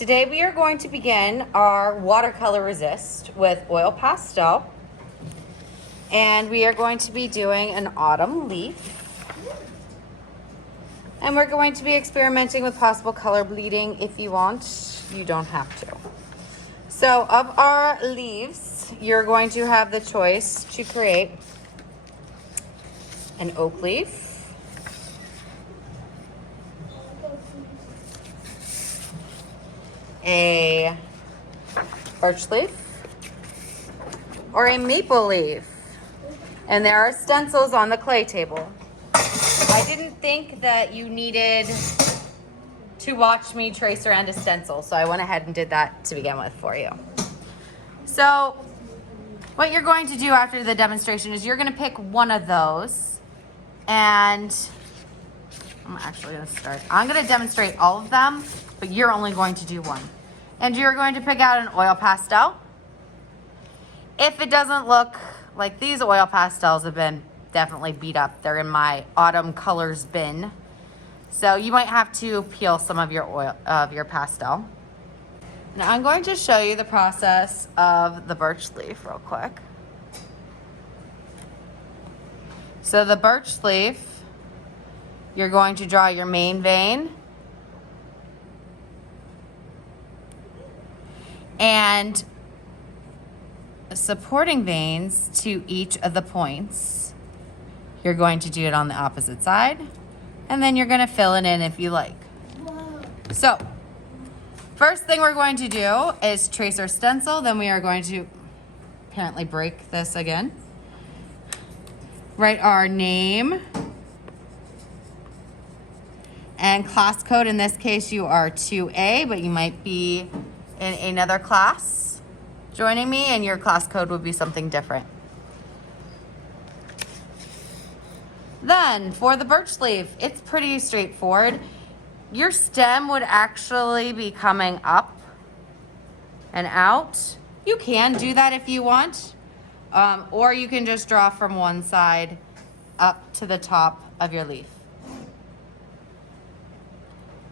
Today we are going to begin our watercolor resist with oil pastel. And we are going to be doing an autumn leaf. And we're going to be experimenting with possible color bleeding. If you want, you don't have to. So of our leaves, you're going to have the choice to create an oak leaf, a birch leaf, or a maple leaf. And there are stencils on the clay table. I didn't think that you needed to watch me trace around a stencil, so I went ahead and did that to begin with for you. So what you're going to do after the demonstration is you're going to pick one of those, and I'm actually going to start. I'm going to demonstrate all of them, but you're only going to do one. And you're going to pick out an oil pastel. If it doesn't look like these oil pastels have been definitely beat up, they're in my autumn colors bin. So you might have to peel some of your pastel. Now I'm going to show you the process of the birch leaf real quick. So the birch leaf, you're going to draw your main vein and supporting veins to each of the points. You're going to do it on the opposite side, and then you're going to fill it in if you like. So first thing we're going to do is trace our stencil. Then we are going to apparently break this again. Write our name and class code. In this case, you are 2A, but you might be in another class joining me, and your class code would be something different. Then for the birch leaf, it's pretty straightforward. Your stem would actually be coming up and out. You can do that if you want, or you can just draw from one side up to the top of your leaf.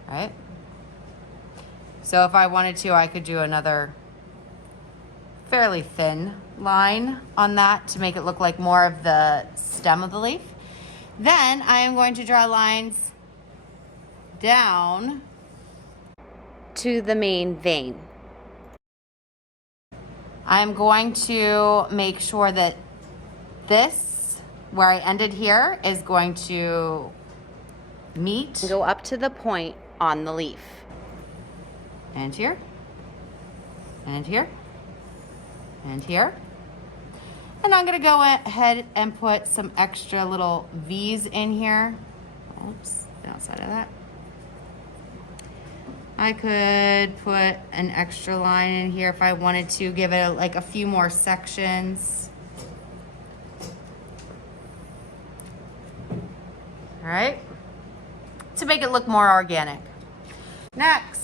All right? So if I wanted to, I could do another fairly thin line on that to make it look like more of the stem of the leaf. Then I am going to draw lines down to the main vein. I'm going to make sure that this, where I ended here, is going to meet, go up to the point on the leaf. And here, and here, and here. And I'm gonna go ahead and put some extra little V's in here. Oops, outside of that. I could put an extra line in here if I wanted to give it like a few more sections. All right, to make it look more organic. Next,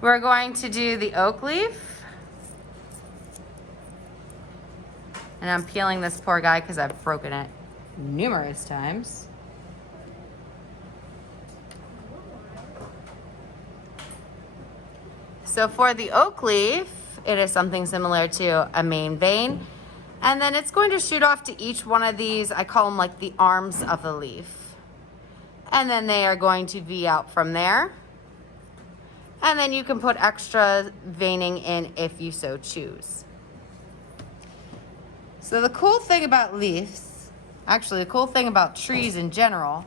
we're going to do the oak leaf. And I'm peeling this poor guy because I've broken it numerous times. So for the oak leaf, it is something similar to a main vein. And then it's going to shoot off to each one of these. I call them like the arms of the leaf. And then they are going to V out from there. And then you can put extra veining in if you so choose. So the cool thing about leaves, actually the cool thing about trees in general,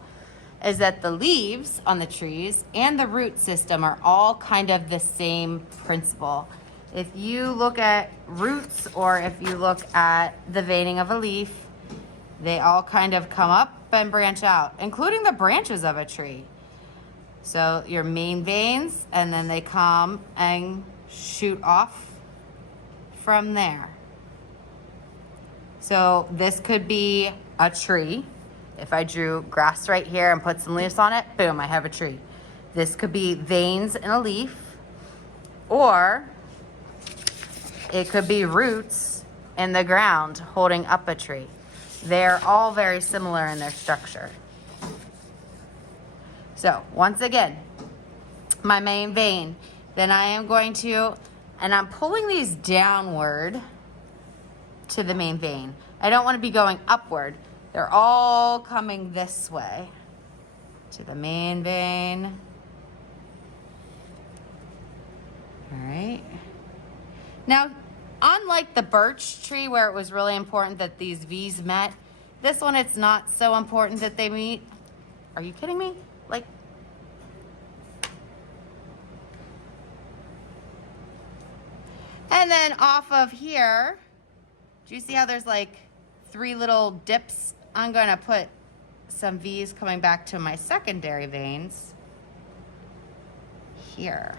is that the leaves on the trees and the root system are all kind of the same principle. If you look at roots or if you look at the veining of a leaf, they all kind of come up and branch out, including the branches of a tree. So your main veins, and then they come and shoot off from there. So this could be a tree. If I drew grass right here and put some leaves on it, boom, I have a tree. This could be veins in a leaf, or it could be roots in the ground holding up a tree. They're all very similar in their structure. So once again, my main vein. Then I am going to, and I'm pulling these downward to the main vein. I don't want to be going upward. They're all coming this way to the main vein. All right. Now, unlike the birch tree where it was really important that these V's met, this one it's not so important that they meet. Are you kidding me? Like, and then off of here, do you see how there's like 3 little dips? I'm going to put some V's coming back to my secondary veins here.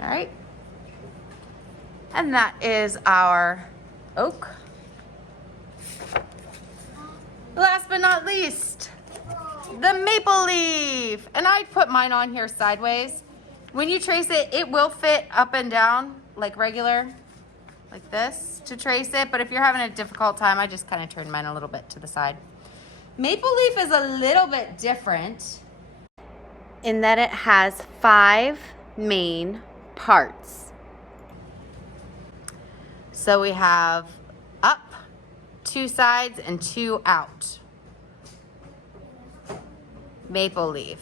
All right. And that is our oak. Last but not least, the maple leaf. And I put mine on here sideways. When you trace it, it will fit up and down like regular, like this to trace it. But if you're having a difficult time, I just kind of turn mine a little bit to the side. Maple leaf is a little bit different in that it has 5 main parts. So we have up, 2 sides, and 2 out. Maple leaf.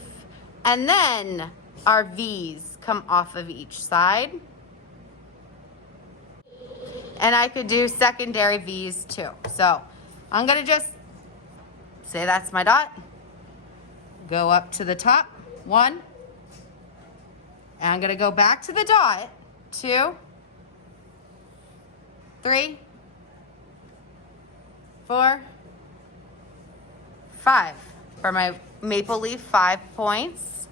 And then our V's come off of each side. And I could do secondary V's too. So I'm gonna just say that's my dot. Go up to the top, 1. And I'm gonna go back to the dot, 2, 3, 4, 5 for my maple leaf, 5 points.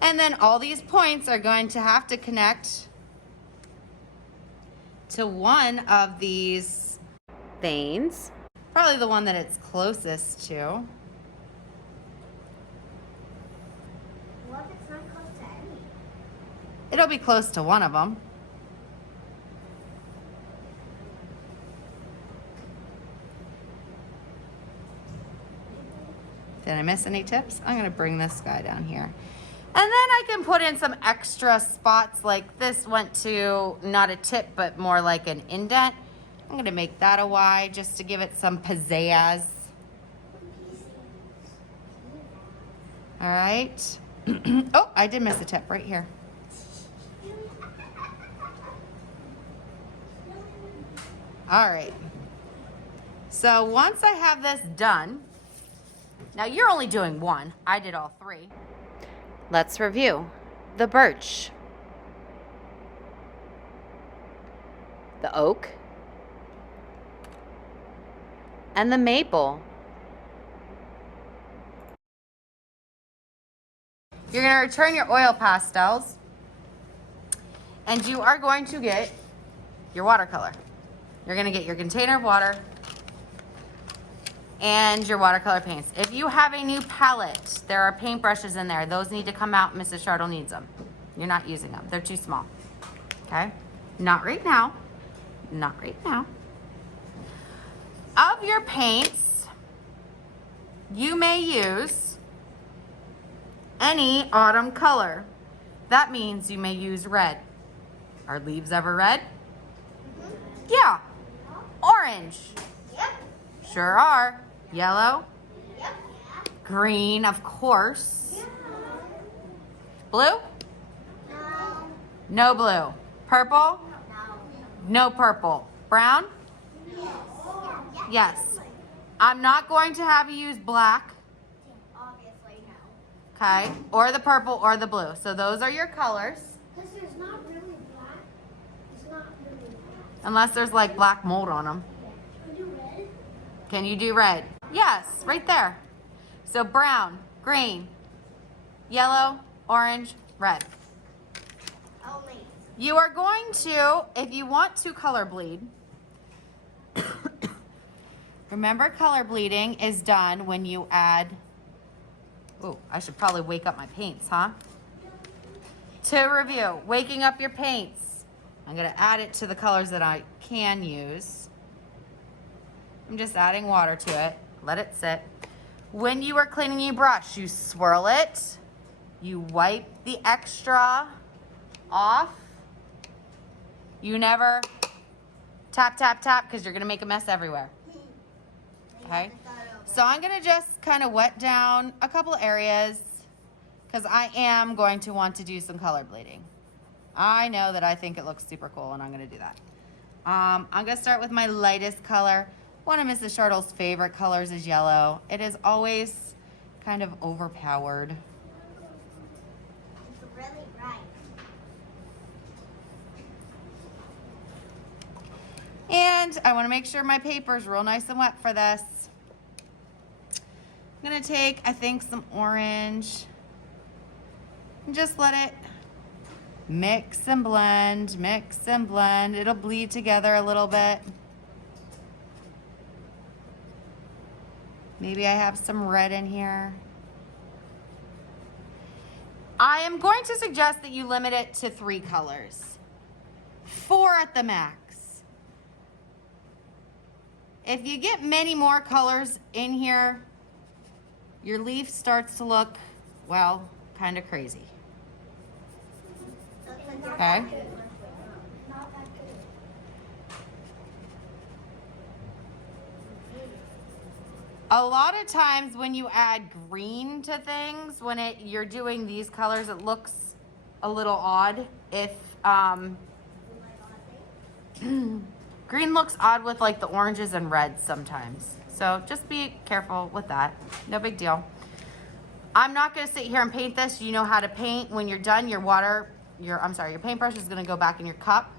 And then all these points are going to have to connect to one of these veins, probably the one that it's closest to. What if it's not close to any? It'll be close to one of them. Did I miss any tips? I'm gonna bring this guy down here. And then I can put in some extra spots, like this went to not a tip, but more like an indent. I'm gonna make that a Y just to give it some pizzazz. All right. Oh, I did miss a tip right here. All right. So once I have this done, now you're only doing 1. I did all 3. Let's review. The birch, the oak, and the maple. You're going to return your oil pastels, and you are going to get your watercolor. You're going to get your container of water and your watercolor paints. If you have a new palette, there are paintbrushes in there. Those need to come out. Mrs. Shardle needs them. You're not using them. They're too small. Okay? Not right now. Not right now. Of your paints, you may use any autumn color. That means you may use red. Are leaves ever red? Yeah. Orange. Yep. Sure are. Yellow. Yep. Green, of course. Yeah. Blue? No. No blue. Purple? No. No purple. Brown? Yes. Yes. I'm not going to have you use black, Obviously no. okay? Or the purple or the blue. So those are your colors. Because there's not really black. It's not really black. Unless there's like black mold on them. Can you do red? Can you do red? Yes, right there. So brown, green, yellow, orange, red. Only. You are going to, if you want to color bleed, remember color bleeding is done when you add, oh, I should probably wake up my paints, huh? To review, waking up your paints. I'm gonna add it to the colors that I can use. I'm just adding water to it. Let it sit. When you are cleaning your brush, you swirl it. You wipe the extra off. You never tap, tap, tap, because you're gonna make a mess everywhere. Okay? So I'm gonna just kind of wet down a couple areas because I am going to want to do some color bleeding. I know that I think it looks super cool and I'm gonna do that. I'm gonna start with my lightest color. One of Mrs. Shartle's favorite colors is yellow. It is always kind of overpowered. It's really bright. And I wanna make sure my paper's real nice and wet for this. I'm gonna take, I think, some orange and just let it mix and blend, mix and blend. It'll bleed together a little bit. Maybe I have some red in here. I am going to suggest that you limit it to 3 colors. 4 at the max. If you get many more colors in here, your leaf starts to look, well, kind of crazy. Okay? Not that good. A lot of times when you add green to things, when you're doing these colors, it looks a little odd. If green looks odd with like the oranges and reds sometimes. So just be careful with that. No big deal. I'm not gonna sit here and paint this. You know how to paint. When you're done, your paintbrush is gonna go back in your cup.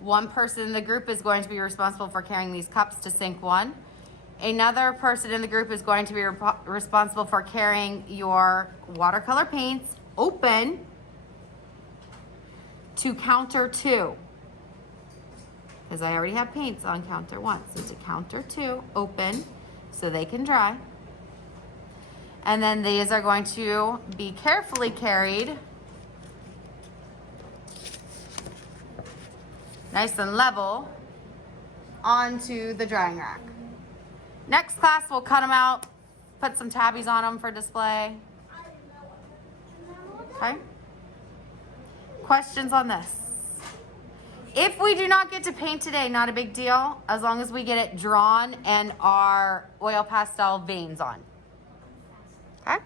One person in the group is going to be responsible for carrying these cups to sink 1. Another person in the group is going to be responsible for carrying your watercolor paints open to counter 2. Because I already have paints on counter 1. So to counter 2, open so they can dry. And then these are going to be carefully carried nice and level onto the drying rack. Next class, we'll cut them out, put some tabbies on them for display. Okay? Questions on this? If we do not get to paint today, not a big deal, as long as we get it drawn and our oil pastel veins on. Okay?